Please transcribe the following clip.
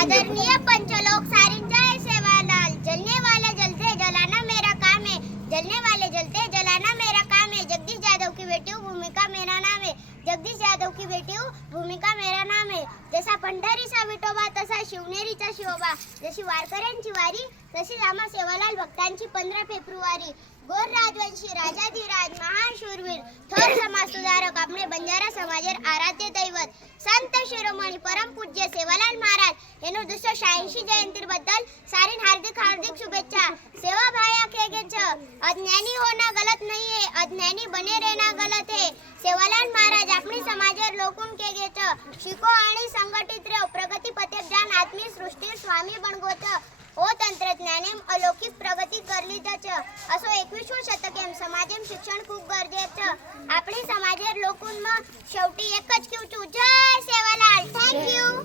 आदरणीय पंचलोक सारिंजा सेवालाल, जलने वाले जलते जलाना मेरा काम है, जलने वाले जलते जलाना मेरा काम है। जगदीश यादव की बेटी हूँ, भूमिका मेरा नाम है, जगदीश यादव की बेटी हूँ, भूमिका मेरा नाम है। जसा पंढरीचा विठोबा तसा शिवनेरीचा शिवबा, जशी वारकऱ्यांची वारी तशीच आम्हा सेवालाल भक्तांची 15 फेब्रुवारी। गोर राजवंशी राजाधिराज महान शूरवीर थोर समाज सुधारक आपले बंजारा समाजेर आराध्य दैवत संत शिरोमणी परमपूज्य सेवालाल महाराज एनो 286 जयंती बद्दल सारीन हार्दिक शुभेच्छा। सेवा भाया के अज्ञानी होना गलत नहीं है, अज्ञानी बने रहना गलत है। सेवालाल महाराज आपली समाजेर लोकून के शिको आणि संघटित रेव प्रगती पथक जान आत्मी सृष्टी स्वामी बनगोच ओ तंत्रज्ञानेम अलौकिक प्रगती करली जाच असो 21वे शतकेम समाजेम शिक्षण खूप गरजेचं। आपली समाजेर लोकून शेवटी एकच कहूं छूं, जय सेवालाल। Thank you.